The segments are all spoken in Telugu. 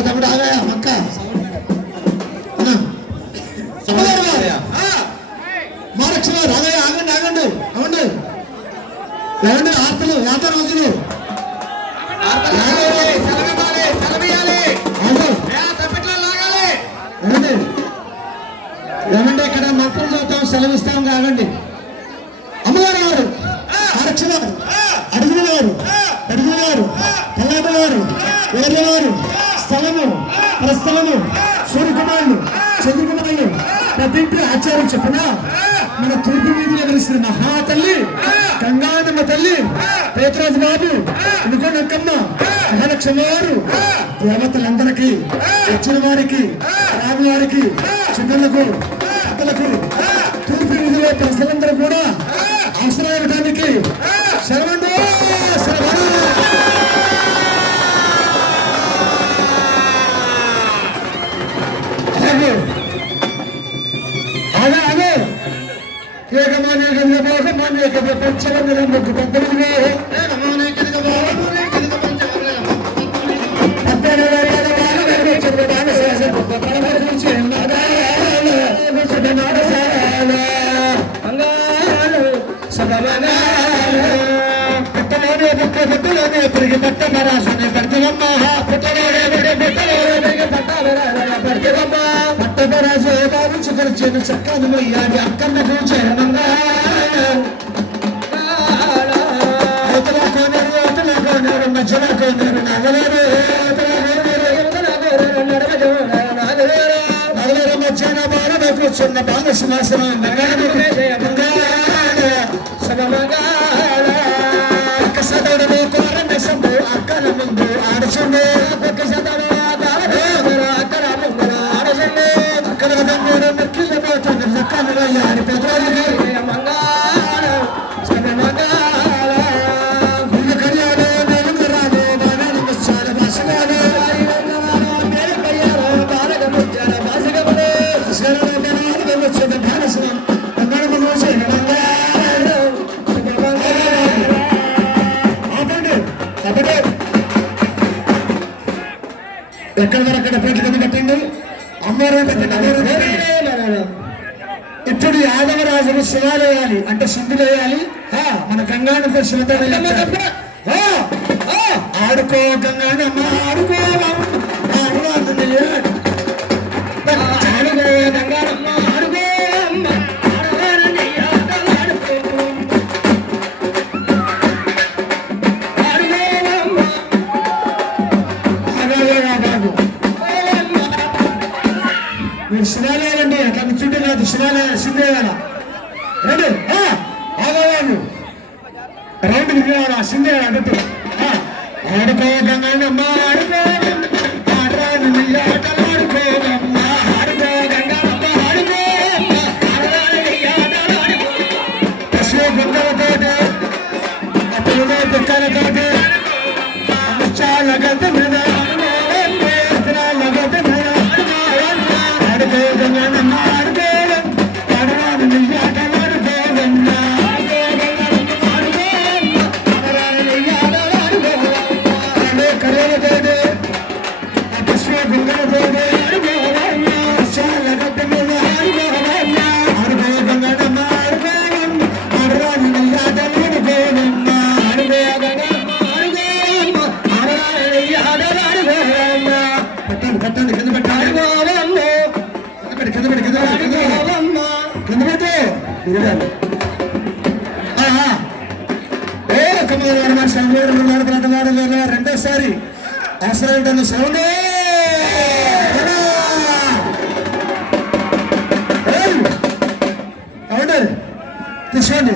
తమ్ముడు ఆగాయా అక్క మహాలక్ష్మి రాగయ్య ఆగండి ఆగండి అవండి ఏమండి ఆర్తలు వ్యాపార రోజులు ఏమంటే ఇక్కడ మంత్రం చదువుతాం సెలవిస్తాం కాగండి అమ్మగారు గారు మహాలక్ష్మి గారు అడుగుల గారు అడుగుల గారు తెల్లాట గారు వేర్ల గారు స్థలము ప్రస్థలము సూర్యకుమారులు చంద్రకుమారులు ప్రతి ఆచార్యం చెప్పిన మన తూర్పు వీధిలో కలిసిన మహాతల్లి గంగానమ్మ తల్లి పేతరాజు బాబు అనుకోనక్కమ్మ మహాలక్ష్మి వారు దేవతలందరికీ వచ్చిన వారికి రాని వారికి చిన్నలకు పెద్దలకు తూర్పు వీధిలో ప్రజలందరూ కూడా అవసరమవడానికి శరవండు శరవణ అదే ఏకమానే కనుక పంచరంగ ముగ్గు పెద్దలుగా పుట్టలోనే పెరిగి పట్టమరాసుని పడతలమ్మ పుట్టలోనే పడతలమ్మ పట్టమరాసు భావించుకొచ్చిన చక్కని మొయ్యాడి అక్కన్నకు చేరనంగా అవతల కోనేరు మధ్యలో కోనేరు నగలేరు నగలేరు మధ్యాహ్న బాలన కూర్చున్న బాల సింహాసనం సదడు కోరన్న సంబు అక్కల ముందు ఆడుచుండే సదడు అక్కడ ముందు ఆడుచుండే అక్కడ మెక్కిళ్ళ పోతుంది లెక్కలు యారి పెద్దలకి ఎక్కడ వరక్కడ పేట్లు కింద పెట్టండి అమ్మవారు ఇప్పుడు యాదవరాజులు శివాలయాలి అంటే శుద్ధులు వేయాలి మన గంగానమ్మ శివతరం ఆడుకో గంగానమ్మ ఆడుకో గంగానమ్మ ఆడుకో శివాలయాలండి అట్లా చుట్టూ కాదు శివాలయ సిందేవాల రండి ఆగవాను రౌండ్ తిరిగేవాళ్ళ సిందేవాల అన్నట్టు ఆడుకో గంగమ్మ ఆడుకో ఆడుకోగమ్మ ఆడుకో గంగమ్మ ఆడుకో పశువు గుండలతోటి అప్పుడు పిక్కలతోటి చాలా గత మీద రెండోసారి అవసరం సౌండ్ అవును తీసుకోండి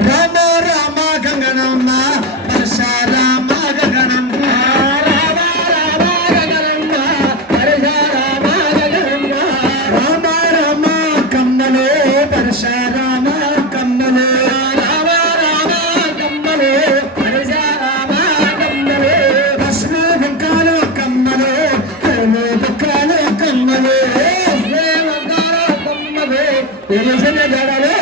రామ రామ గంగనమ్మ పరశ రామ గంగనమ్మ రామ రామ కమ్మలే పరశ రామ కమ్మలే గడలే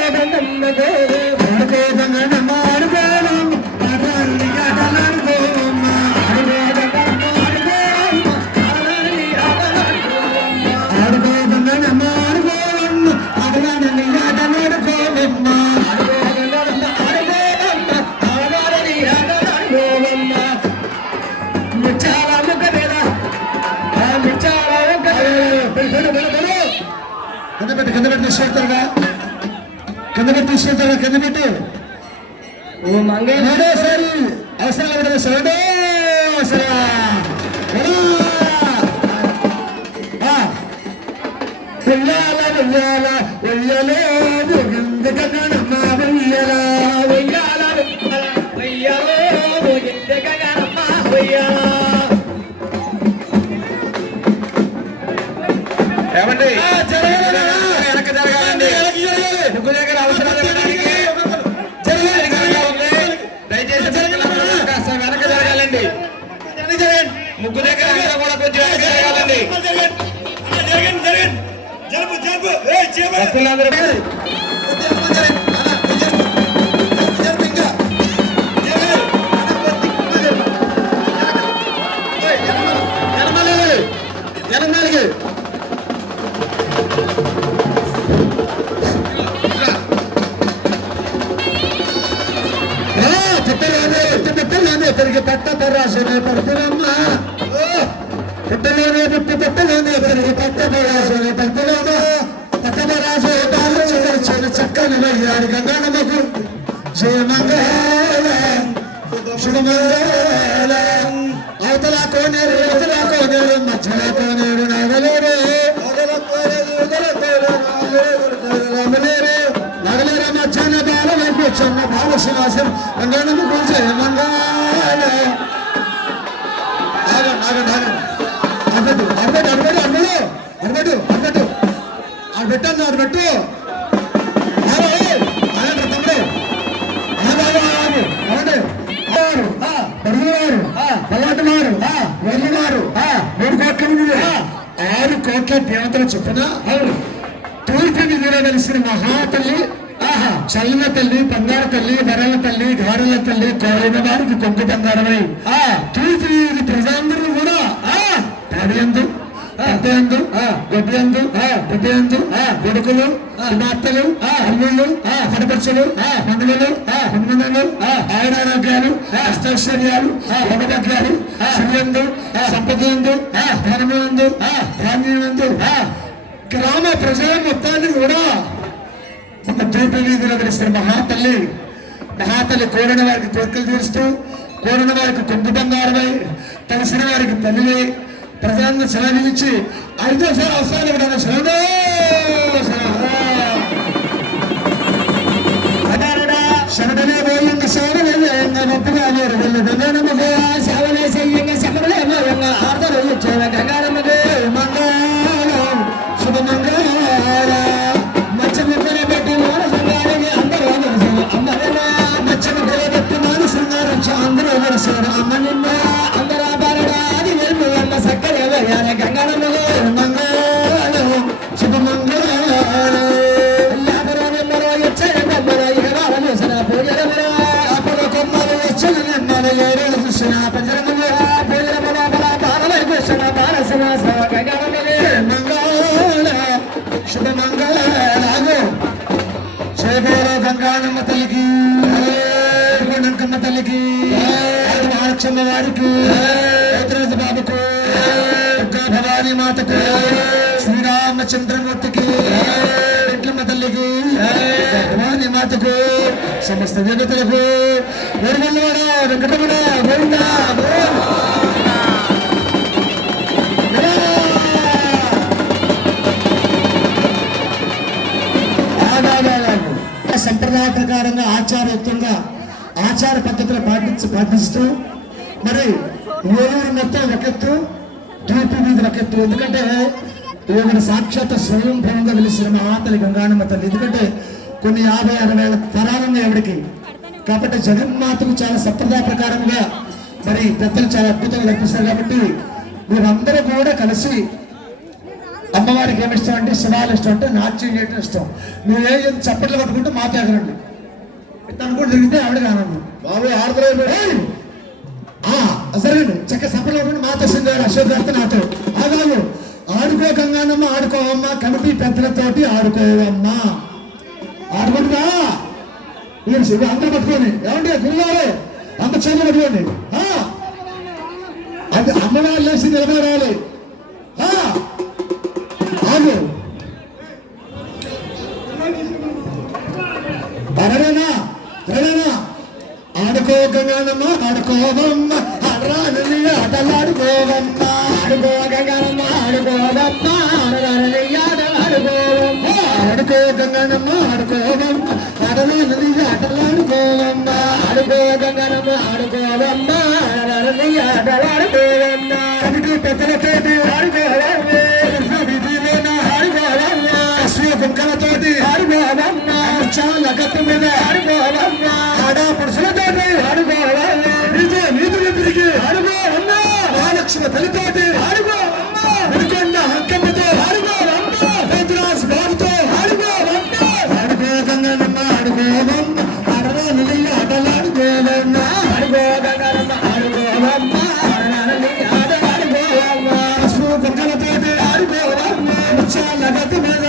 కింద పెట్టి తీసుకెళ్తారుగా, కింద పెట్టి తీసుకెళ్తారుగా, కింద పెట్టి మూడోసారి అవసరం లేదు. సరే వెయ్యాల వెయ్యాల వెయ్యలే ఎందుకమ్మా వెయ్యాల వెయ్యాల వెయ్యాలో ఎందుకమ్మా వెయ్యాల. ఏమండి వెనక జరగాలండి, ముగ్గు దగ్గర అవసరం దయచేసి వెనక జరగాలండి, ముగ్గు దగ్గర కూడా కొంచెం వెనక జరగాలండి. తిరిగి పట్ట పరాశనే పడుతున్నా, పుట్టలోనే పుట్టి పుట్టలోనే తిరిగి పట్ట పరాశనే పడుతున్నా. పట్టపరాశే బాలు చక్కని వయ్యాడు గంగానమ్మకు జయమంగళ శుభమంగళ. అవతల కోనేరు అవతల కోనేరు మధ్యల కోనేరు నగలేరు నగలేరు మధ్యాహ్న బాల వైపు చిన్న బాల శ్రీనివాసం గంగానమ్మకు జయమంగళ. అడ్బెట్టు అడ్బెట్టు అడ్బెట్టు అడ్బెట్టు అడ్బెట్టు అడ్బెట్టు అది పెట్టు తమ్ముడు పరుగువారు పల్లాటమారు వెళ్ళినారు 3 కోట్ల మంది 6 కోట్ల దేవతలు చొప్పున తూర్పు నిధిలో వెలిసిన మహాతల్లి, చల్లిన తల్లి, బంగారు తల్లి, వరల తల్లి, గారెల తల్లి, కోరిన వారికి కొంగు బంగారమై తూర్పు నిధి ప్రజలందరూ కూడా పాడియందు పెద్దందు గొడ్డందు పెద్దందు కొడుకులు కుమార్తెలు అల్లుళ్ళు పడపరుచులు మండలు హనుమనులు ఆయురారోగ్యాలు అష్టైశ్వర్యాలు భగభగ్యాలు శ్రీయందు సంపదందు ధనమందు ధాన్యమందు గ్రామ ప్రజల మొత్తాన్ని కూడా ఒక తూర్పు వీధిలో వెలిసిన మహాతల్లి కోరిన వారికి కోరికలు తీరుస్తూ, కోరిన వారికి కొంగు బంగారమై, తెలిసిన వారికి తల్లి ప్రజలను సెలవించి 5వ అవసరాలు ఇవ్వడం శరణే పోయింది సేవలేంగా నొప్పిగా వేరు వెళ్ళి గంగానమ్మకు సేవలే చెయ్యంగా శబలే మోయంగా ఆర్దరు ఇచ్చేవ గంగానమ్మకు మంగళం శుభమంగళ. మచ్చ ముద్దలు పెట్టి మాన శృంగారికి అందరూ వలసారు అమ్మనిన్న, మచ్చ ముద్దలు పెట్టి మాన శృంగారం అందరూ వలసారు అమ్మ నిన్న. అందరూ బాలడా అది వెలుపు అమ్మ సక్కరే వేయాల గంగానమ్మకు మంగళం శుభమంగళ. గంగానమ్మ తల్లికి, నంకమ్మ తల్లికి, మహాలక్ష్మ వారికి, రైతురాజు బాబుకు, భవానీ మాతకు, శ్రీరామచంద్రమూర్తికి, వెంకమ్మ తల్లికి, భవానీ మాతకు, సమస్త దేవతలకు, వెరుగల్లవాడ వెంకటరమణ గోవింద సంప్రదాయ ప్రకారంగా ఆచారయుక్తంగా ఆచార పద్ధతులు పాటిస్తూ మరి ఏలూరు మొత్తం ఒకెత్తు, తూర్పు వీధి ఒకెత్తు. ఎందుకంటే ఈవిడ సాక్షాత్ స్వయంభవంగా వెలిసిన మహాతల్లి గంగానమ్మ తల్లి. ఎందుకంటే కొన్ని 50-60 తరాలున్న ఎవడికి, కాబట్టి జగన్మాతకు చాలా సంప్రదాయ ప్రకారంగా మరి పెద్దలు చాలా అద్భుతంగా కనిపిస్తారు. కాబట్టి మీరందరూ కూడా కలిసి అమ్మవారికి ఏమి ఇష్టం అంటే శివాలు ఇష్టం, అంటే నాట్యం చేయడం ఇష్టం. నువ్వు ఏం చప్పట్లు కట్టుకుంటే మాతో ఎగరండి, అనుకుంటూ తిరిగితే ఆవిడ కానండి బాబు ఆడతారు సరేండి చక్క చప్పట్లు కట్టుకుంటే మాతో సింగారు అశోక్ గారితో నాతో ఆగాలు. ఆడుకో గంగానమ్మ ఆడుకోవమ్మ, కమిటీ పెద్దలతోటి ఆడుకోవమ్మా, ఆడుకుంటున్నా మీరు అందరూ పట్టుకోండి. ఏమంటే గురువారు అంత చేతులు పట్టుకోండి. అది అమ్మవారు లేచి నిలబడాలి. ఆగు గంగనమ్మ ఆడుకోవమ్మ ఆడరాని ఆటలాడుకోవమ్మ ఆడుకో గంగనమ్మ ఆడుకోవమ్మ ఆడరాని ఆటలాడుకోవమ్మ ఆడుకో గంగనమ్మ ఆడుకోవమ్మ ఆడరాని ఆటలాడుకోవమ్మ ఆడుకో గంగనమ్మ ఆడుకోవమ్మ ఆడరాని ఆటలాడుకోవమ్మ కమిటీ పెద్దలతోటి ఆడుకోవమ్మ కుంకలతోటి ఆడుకోవమ్మ చాలా గట్టు మీద ఆడుకోవమ్మ ఆడ పురుషులతోటి ఆడుకోవమ్మ నీతులు తిరిగి ఆడుకోవమ్మ మహాలక్ష్మి తల్లితోటి ఆడుకోవమ్మ వినుకొండ హక్కమ్మతో ఆడుకోవమ్మ పేతురాజు బాబుతో ఆడుకోవమ్మ ఆడుకో గంగనమ్మ ఆడుకోవమ్మ ఆడరాని ఆటలాడుకోవమ్మ ఆడుకో గంగనమ్మ ఆడుకోవమ్మ ఆడరాని ఆటలాడుకోవమ్మ పసుపు కుంకలతోటి ఆడుకోవమ్మ చాలా గట్టు మీద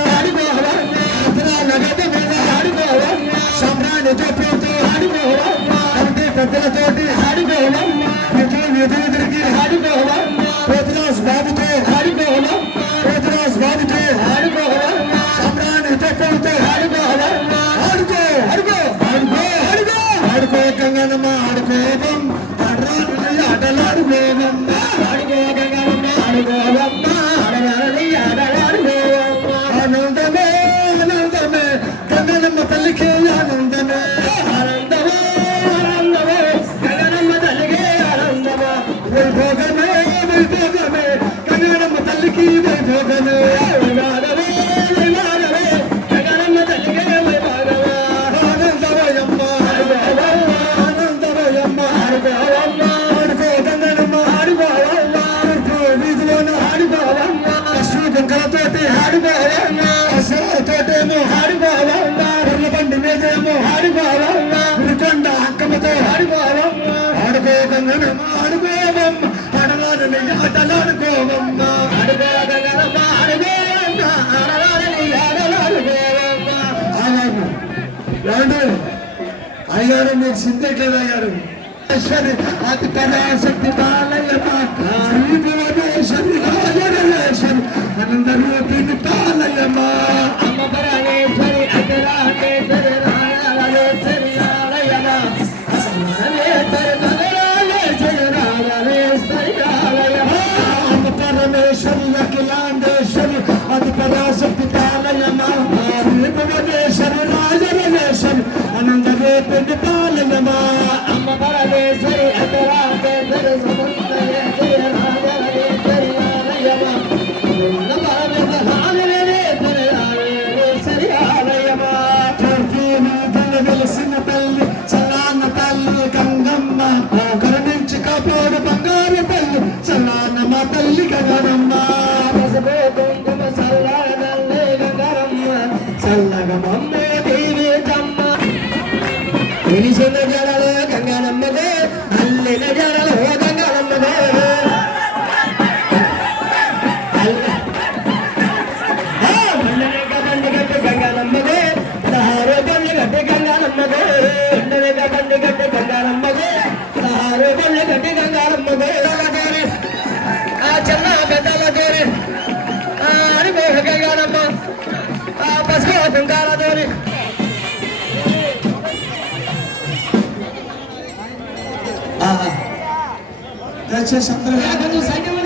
పెద్దలతోటి ఆడుకోవమ్మ నిధులు తిరిగి ఆడుకోవమ్మ పేతురాజు బాబుతో ఆడుకోవమ్మ పేతురాజు బాబుతో ఆడుకోవమ్మ సమ్రాన్ని తక్కువతో ఆడుకోవమ్మ ఆడుకో ఆడుకో ఆడుకో ఆడుకో ఆడుకో గంగనమ్మ ఆడుకోవమ్మ ఆడరాని ఆటలాడుకోవమ్మ ఆడుకో గంగనమ్మ ఆడుకోవమ్మ ఆడరాని ఆటలాడుకోవమ్మ ఆనందమే ఆనందమే గంగనమ్మ తల్లికి ఆనందమే ఆనందమే వైభోగమే వైభోగమే గంగనమ్మ తల్లికి వైభోగమే వైభాగమే వైభాగమే గంగనమ్మ తల్లికి వైభాగమే ఆనందమయమ్మ ఆనందమయమ్మ ఆడుకోవమ్మ ఆడుకో గంగనమ్మ ఆడుకోవమ్మ వీధిలోన ఆడుకోవమ్మ పశువు కుంకలతోటి ఆడుకోవమ్మ అసలతోటేమో ఆడుకోవమ్మ ఎర్ర బండి మీదేమో ఆడుకోవమ్మ వినుకొండ అక్కమ్మతో ఆడుకోవమ్మ ఆడుకో గంగనమ్మ ఆడుకోవమ్మ ఆడరాని ఆటలాడుకోవమ్మ ఆడుకో గంగనమ్మ ఆడుకోవమ్మ ఆడరాని ఆటలాడుకోవమ్మ అయ్యారు మీరు సింతట్లేదు అయ్యారు అతి పరాశక్తి పాలయ్యమ్మ శ్రీ భువనేశ్వరి రాజరాజేశ్వరి అందరూ తిని పాలయ్యమ్మ అమ్మ పరమేశ్వరి అఖిలాండేశ్వరి రాజరాజేశ్వరి ఆలయమ్మ పరమేశ్వరి అఖిలాండేశ్వరి అతి పరాశక్తి పాలయమ్మ శ్రీ భువనేశ్వరి రాజరాజేశ్వరి అనందరూ తిని పాలయమ్మ అమ్మ పరమేశ్వరి అఖిలాండేశ్వరి సమస్తయేశ్వరి రాజరాజేశ్వరి ఆలయమ్మ వెలిసిన తల్లి చల్లాన్న తల్లి గంగమ్మ కరుణించి కాపాడు బంగారు తల్లి చల్లాన్న మా తల్లి గంగమ్మ పసుపు కుంకుమ చల్లారదల్లి గంగమ్మ చల్లగమమ్మ దేవి జమ్మ వెలిసిన జడలు గంగనమ్మదే అల్లిన జడలు గంగనమ్మదే గంగనమ్మదే పదహారు బండ్లు గట్టి గంగానమ్మదే బండి గట్టి గంగానమ్మదే పదహారు బండ్లు గట్టి గంగానమ్మదే ఆ చిన్న పెద్దల తోరి అడిపో గంగానమ్మ ఆ పసుపు కుంకాల తోరి దయచేసి అందరూ